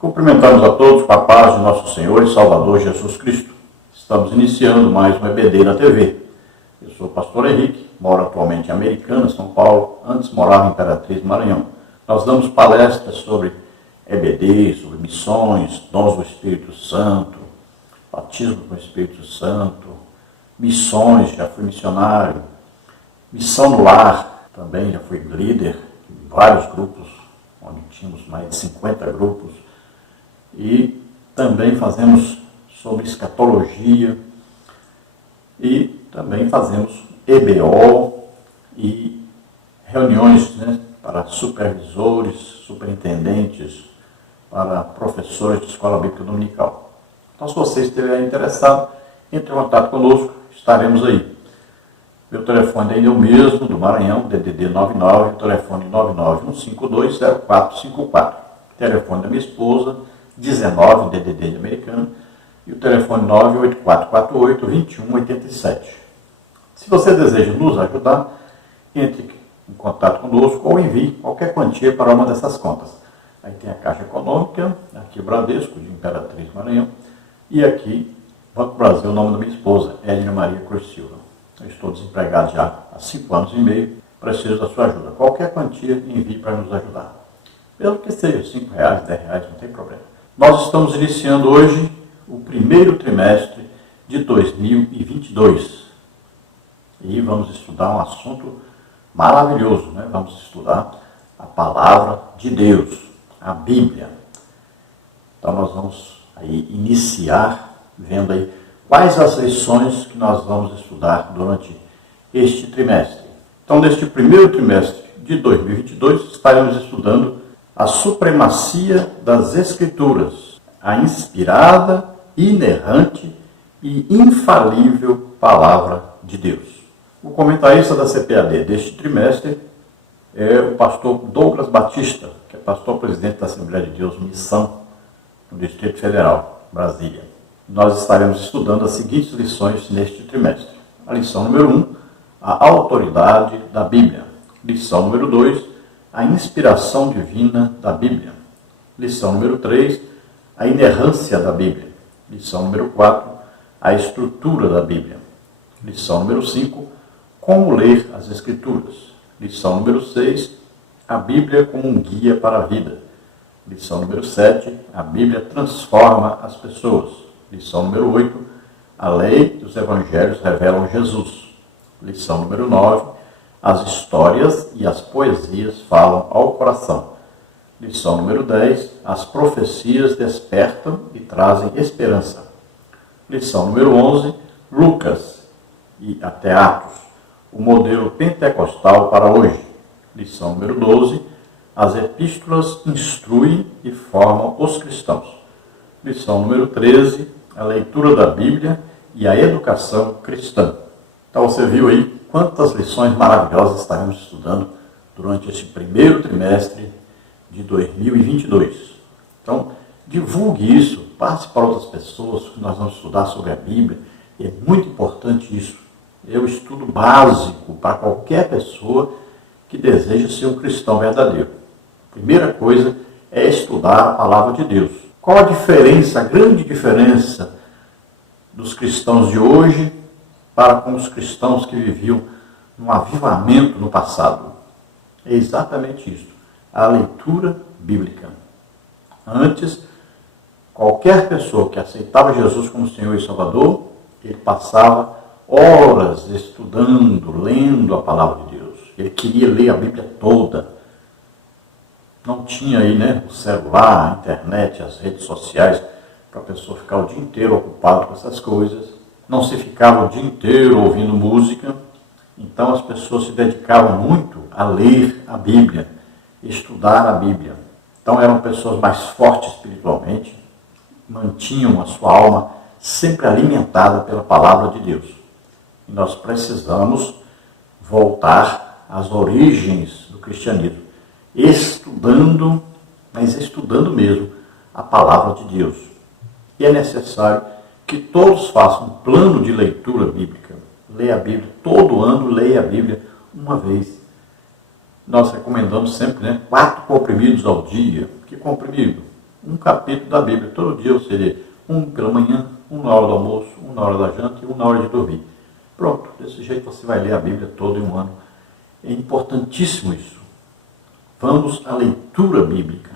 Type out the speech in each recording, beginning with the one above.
Cumprimentamos a todos com a paz de nosso Senhor e Salvador Jesus Cristo. Estamos iniciando mais um EBD na TV. Eu sou o pastor Henrique, moro atualmente em Americana, São Paulo, antes morava em Imperatriz, Maranhão. Nós damos palestras sobre EBD, sobre missões, dons do Espírito Santo, batismo com o Espírito Santo, missões, já fui missionário, missão no lar, também já fui líder em vários grupos, onde tínhamos mais de 50 grupos, e também fazemos sobre escatologia, e também fazemos EBO e reuniões, para supervisores, superintendentes, para professores de escola bíblica dominical. Então, se você estiver interessado, entre em contato conosco, estaremos aí. Meu telefone ainda é o mesmo, do Maranhão, DDD 99, telefone 991520454. Telefone da minha esposa, 19, DDD de Americana, e o telefone 98448-2187. Se você deseja nos ajudar, entre em contato conosco ou envie qualquer quantia para uma dessas contas. Aí tem a Caixa Econômica, aqui o Bradesco, de Imperatriz, Maranhão, e aqui, Banco Brasil, o nome da minha esposa, Edna Maria Cruz Silva. Eu estou desempregado já há 5 anos e meio, preciso da sua ajuda. Qualquer quantia, envie para nos ajudar. Pelo que seja, R$5, R$10, não tem problema. Nós estamos iniciando hoje o primeiro trimestre de 2022. E vamos estudar um assunto maravilhoso, Vamos estudar a Palavra de Deus, a Bíblia. Então nós vamos aí iniciar vendo aí quais as lições que nós vamos estudar durante este trimestre. Então, neste primeiro trimestre de 2022, estaremos estudando a supremacia das Escrituras, a inspirada, inerrante e infalível Palavra de Deus. O comentarista da CPAD deste trimestre é o pastor Douglas Batista, que é pastor-presidente da Assembleia de Deus Missão, no Distrito Federal, Brasília. Nós estaremos estudando as seguintes lições neste trimestre. A lição número 1, a autoridade da Bíblia. Lição número 2, a inspiração divina da Bíblia. Lição número 3, a inerrância da Bíblia. Lição número 4, a estrutura da Bíblia. Lição número 5, como ler as Escrituras. Lição número 6, a Bíblia como um guia para a vida. Lição número 7, a Bíblia transforma as pessoas. Lição número 8, a lei e os evangelhos revelam Jesus. Lição número 9, as histórias e as poesias falam ao coração. Lição número 10, as profecias despertam e trazem esperança. Lição número 11, Lucas e até Atos, o modelo pentecostal para hoje. Lição número 12, as epístolas instruem e formam os cristãos. Lição número 13, a leitura da Bíblia e a educação cristã. Então você viu aí quantas lições maravilhosas estaremos estudando durante esse primeiro trimestre de 2022. Então divulgue isso, passe para outras pessoas, que nós vamos estudar sobre a Bíblia. É muito importante isso. É o estudo básico para qualquer pessoa que deseja ser um cristão verdadeiro. A primeira coisa é estudar a Palavra de Deus. Qual a diferença, a grande diferença dos cristãos de hoje para com os cristãos que viviam num avivamento no passado? É exatamente isso, a leitura bíblica. Antes, qualquer pessoa que aceitava Jesus como Senhor e Salvador, ele passava horas estudando, lendo a Palavra de Deus. Ele queria ler a Bíblia toda. Não tinha aí, o celular, a internet, as redes sociais, para a pessoa ficar o dia inteiro ocupada com essas coisas. Não se ficava o dia inteiro ouvindo música. Então as pessoas se dedicavam muito a ler a Bíblia, estudar a Bíblia. Então eram pessoas mais fortes espiritualmente, mantinham a sua alma sempre alimentada pela Palavra de Deus. E nós precisamos voltar às origens do cristianismo, estudando, mas estudando mesmo a Palavra de Deus. E é necessário que todos façam um plano de leitura bíblica. Leia a Bíblia, todo ano leia a Bíblia uma vez. Nós recomendamos sempre 4 comprimidos ao dia. Que comprimido? um capítulo da Bíblia. Todo dia você lê um pela manhã, um na hora do almoço, um na hora da janta e um na hora de dormir. Pronto, desse jeito você vai ler a Bíblia todo em um ano. É importantíssimo isso. Vamos à leitura bíblica.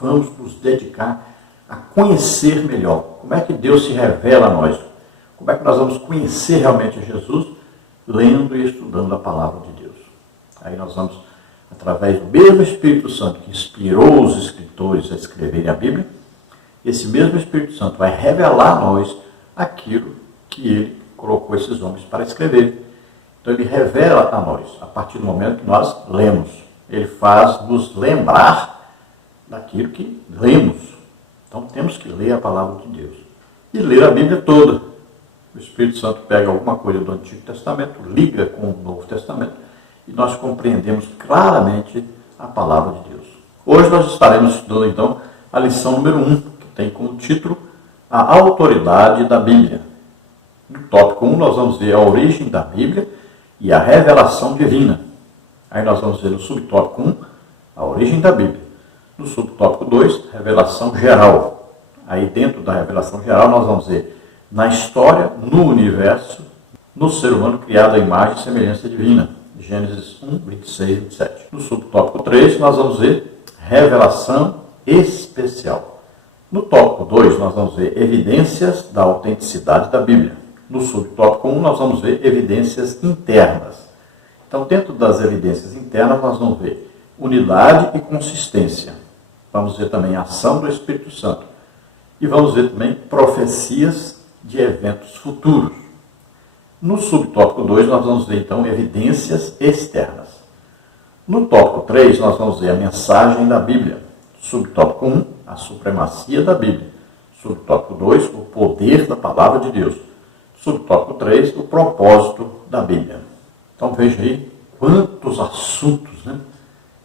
Vamos nos dedicar a conhecer melhor. Como é que Deus se revela a nós? Como é que nós vamos conhecer realmente Jesus? Lendo e estudando a palavra de Deus. Aí nós vamos, através do mesmo Espírito Santo que inspirou os escritores a escreverem a Bíblia, esse mesmo Espírito Santo vai revelar a nós aquilo que ele colocou esses homens para escrever. Então ele revela a nós, a partir do momento que nós lemos. Ele faz nos lembrar daquilo que lemos. Então temos que ler a palavra de Deus. E ler a Bíblia toda. O Espírito Santo pega alguma coisa do Antigo Testamento, liga com o Novo Testamento, e nós compreendemos claramente a palavra de Deus. Hoje nós estaremos estudando então a lição número 1, que tem como título A Autoridade da Bíblia. No tópico 1 nós vamos ver a origem da Bíblia e a revelação divina. Aí nós vamos ver no subtópico 1 a origem da Bíblia. No subtópico 2, revelação geral. Aí dentro da revelação geral nós vamos ver na história, no universo, no ser humano criado à imagem e semelhança divina. Gênesis 1, 26 e 27. No subtópico 3 nós vamos ver revelação especial. No tópico 2 nós vamos ver evidências da autenticidade da Bíblia. No subtópico 1 nós vamos ver evidências internas. Então, dentro das evidências internas, nós vamos ver unidade e consistência. Vamos ver também a ação do Espírito Santo. E vamos ver também profecias de eventos futuros. No subtópico 2, nós vamos ver, então, evidências externas. No tópico 3, nós vamos ver a mensagem da Bíblia. Subtópico 1, a supremacia da Bíblia. Subtópico 2, o poder da palavra de Deus. Subtópico 3, o propósito da Bíblia. Então veja aí quantos assuntos,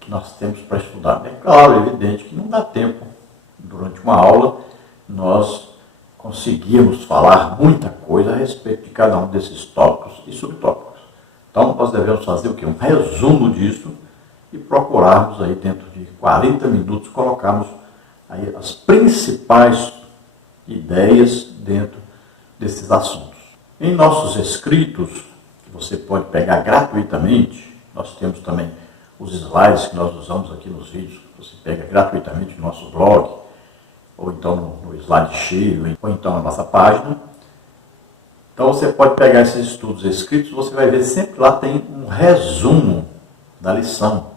que nós temos para estudar. É claro, é evidente que não dá tempo. Durante uma aula, nós conseguimos falar muita coisa a respeito de cada um desses tópicos e subtópicos. Então nós devemos fazer o quê? Um resumo disso e procurarmos aí dentro de 40 minutos, colocarmos aí as principais ideias dentro desses assuntos. Em nossos escritos, que você pode pegar gratuitamente, nós temos também os slides que nós usamos aqui nos vídeos, você pega gratuitamente no nosso blog, ou então no slide cheio, ou então na nossa página. Então você pode pegar esses estudos escritos, você vai ver sempre lá tem um resumo da lição.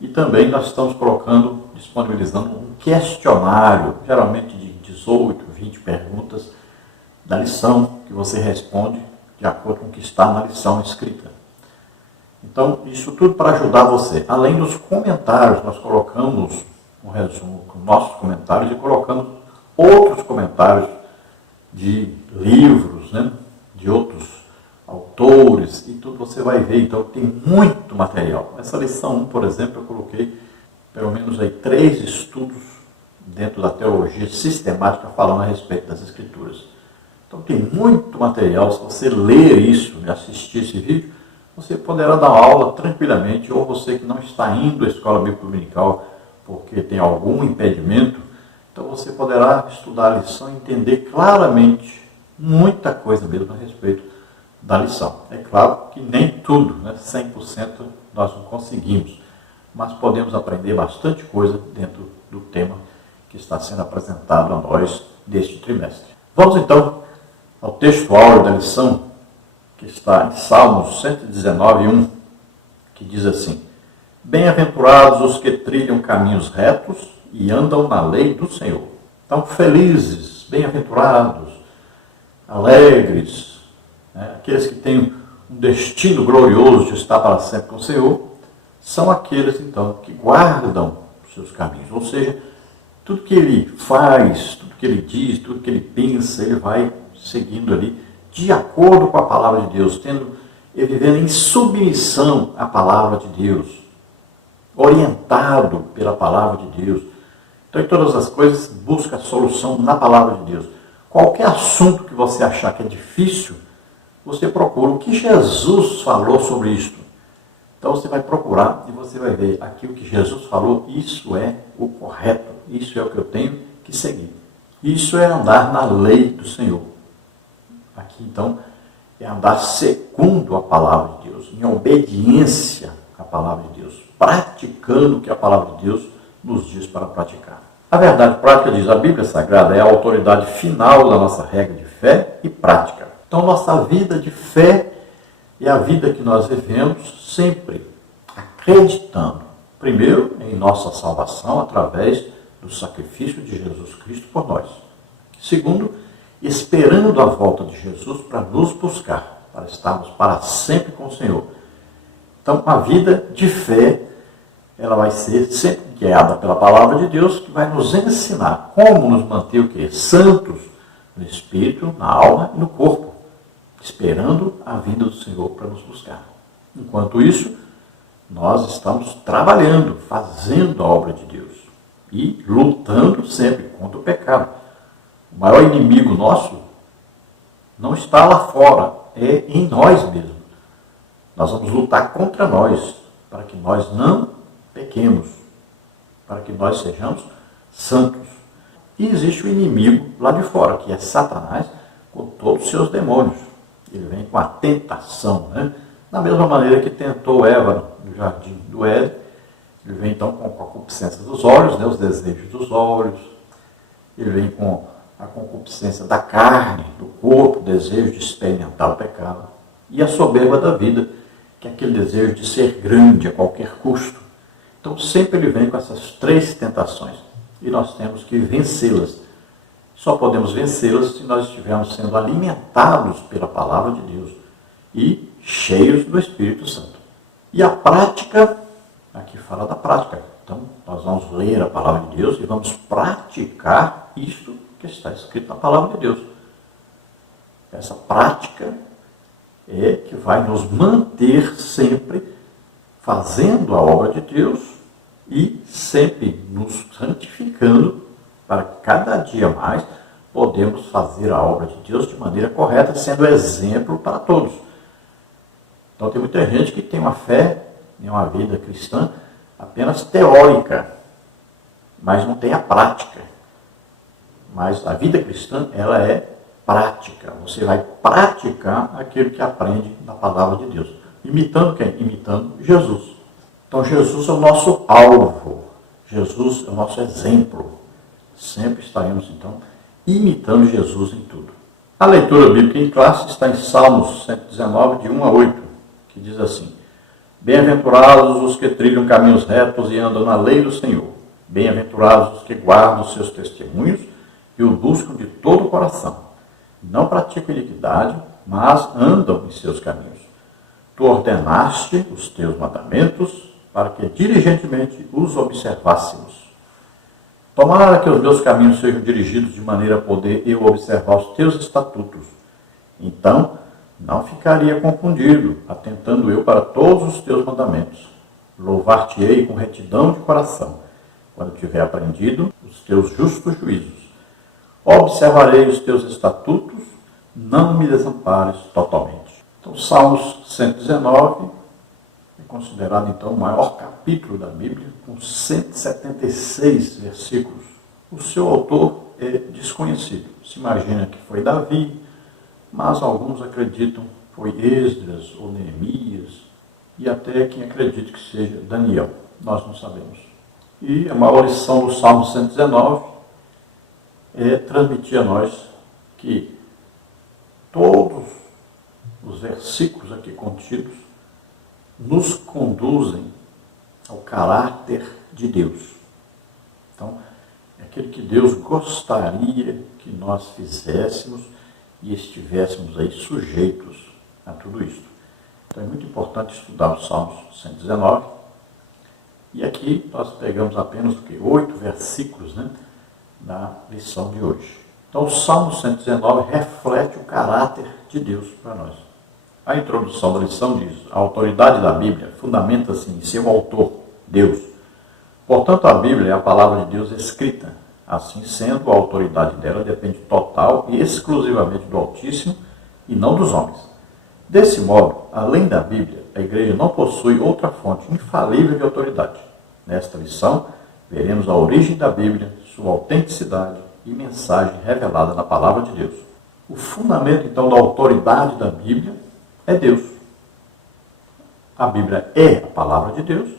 E também nós estamos disponibilizando um questionário, geralmente de 18, 20 perguntas, da lição que você responde de acordo com o que está na lição escrita. Então, isso tudo para ajudar você. Além dos comentários, nós colocamos um resumo com nossos comentários e colocamos outros comentários de livros, de outros autores, e tudo você vai ver. Então, tem muito material. Essa lição 1, por exemplo, eu coloquei pelo menos aí 3 estudos dentro da teologia sistemática falando a respeito das Escrituras. Então tem muito material. Se você ler isso e assistir esse vídeo, você poderá dar aula tranquilamente, ou você que não está indo à escola bíblica dominical porque tem algum impedimento, então você poderá estudar a lição e entender claramente muita coisa mesmo a respeito da lição. É claro que nem tudo, 100% nós não conseguimos, mas podemos aprender bastante coisa dentro do tema que está sendo apresentado a nós neste trimestre. Vamos então ao texto áureo da lição, que está em Salmos 119, 1, que diz assim: Bem-aventurados os que trilham caminhos retos e andam na lei do Senhor. Então, felizes, bem-aventurados, alegres, aqueles que têm um destino glorioso de estar para sempre com o Senhor, são aqueles, então, que guardam os seus caminhos. Ou seja, tudo que ele faz, tudo que ele diz, tudo que ele pensa, ele vai seguindo ali de acordo com a palavra de Deus, vivendo em submissão à palavra de Deus, orientado pela palavra de Deus. Então, em todas as coisas, busca a solução na palavra de Deus. Qualquer assunto que você achar que é difícil, você procura o que Jesus falou sobre isto. Então você vai procurar e você vai ver aquilo que Jesus falou, isso é o correto, isso é o que eu tenho que seguir. Isso é andar na lei do Senhor. Aqui então é andar segundo a palavra de Deus, em obediência à palavra de Deus, praticando o que a palavra de Deus nos diz para praticar. A verdade prática, diz a Bíblia Sagrada, é a autoridade final da nossa regra de fé e prática. Então nossa vida de fé é a vida que nós vivemos sempre acreditando, primeiro, em nossa salvação através do sacrifício de Jesus Cristo por nós. Segundo, esperando a volta de Jesus para nos buscar, para estarmos para sempre com o Senhor. Então, a vida de fé, ela vai ser sempre guiada pela palavra de Deus, que vai nos ensinar como nos manter o quê? Santos no espírito, na alma e no corpo, esperando a vinda do Senhor para nos buscar. Enquanto isso, nós estamos trabalhando, fazendo a obra de Deus e lutando sempre contra o pecado. O maior inimigo nosso não está lá fora, é em nós mesmos. Nós vamos lutar contra nós, para que nós não pequemos, para que nós sejamos santos. E existe o inimigo lá de fora, que é Satanás, com todos os seus demônios. Ele vem com a tentação, né? Da mesma maneira que tentou Eva no jardim do Éden, ele vem então com a concupiscência dos olhos, né? Os desejos dos olhos, ele vem com a concupiscência da carne, do corpo, o desejo de experimentar o pecado, e a soberba da vida, que é aquele desejo de ser grande a qualquer custo. Então sempre ele vem com essas três tentações, e nós temos que vencê-las. Só podemos vencê-las se nós estivermos sendo alimentados pela palavra de Deus e cheios do Espírito Santo. E a prática, aqui fala da prática. Então, nós vamos ler a palavra de Deus e vamos praticar isso que está escrito na palavra de Deus. Essa prática é que vai nos manter sempre fazendo a obra de Deus e sempre nos santificando para cada dia mais podemos fazer a obra de Deus de maneira correta, sendo exemplo para todos. Então tem muita gente que tem uma fé, tem uma vida cristã apenas teórica, mas não tem a prática. Mas a vida cristã, ela é prática. Você vai praticar aquilo que aprende na palavra de Deus. Imitando quem? Imitando Jesus. Então Jesus é o nosso alvo. Jesus é o nosso exemplo. Sempre estaremos, então, imitando Jesus em tudo. A leitura bíblica em classe está em Salmos 119, de 1 a 8, que diz assim: Bem-aventurados os que trilham caminhos retos e andam na lei do Senhor. Bem-aventurados os que guardam os seus testemunhos e o buscam de todo o coração. Não praticam iniquidade, mas andam em seus caminhos. Tu ordenaste os teus mandamentos para que diligentemente os observássemos. Tomara que os meus caminhos sejam dirigidos de maneira a poder eu observar os teus estatutos. Então, não ficaria confundido, atentando eu para todos os teus mandamentos. Louvar-te-ei com retidão de coração, quando tiver aprendido os teus justos juízos. Observarei os teus estatutos, não me desampares totalmente. Então, Salmos 119 é considerado, então, o maior capítulo da Bíblia, com 176 versículos. O seu autor é desconhecido. Se imagina que foi Davi, mas alguns acreditam que foi Esdras ou Neemias, e até quem acredita que seja Daniel. Nós não sabemos. E a maior lição do Salmo 119 é transmitir a nós que todos os versículos aqui contidos nos conduzem ao caráter de Deus. Então, é aquilo que Deus gostaria que nós fizéssemos e estivéssemos aí sujeitos a tudo isso. Então é muito importante estudar o Salmos 119. E aqui nós pegamos apenas 8 versículos, né, na lição de hoje. Então o Salmo 119 reflete o caráter de Deus para nós. A introdução da lição diz: a autoridade da Bíblia fundamenta-se em seu autor, Deus. Portanto, a Bíblia é a palavra de Deus escrita. Assim sendo, a autoridade dela depende total e exclusivamente do Altíssimo e não dos homens. Desse modo, além da Bíblia, a igreja não possui outra fonte infalível de autoridade. Nesta lição, veremos a origem da Bíblia, sua autenticidade e mensagem revelada na palavra de Deus. O fundamento, então, da autoridade da Bíblia é Deus. A Bíblia é a palavra de Deus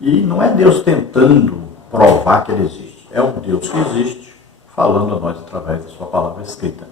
e não é Deus tentando provar que ele existe. É um Deus que existe, falando a nós através da sua palavra escrita.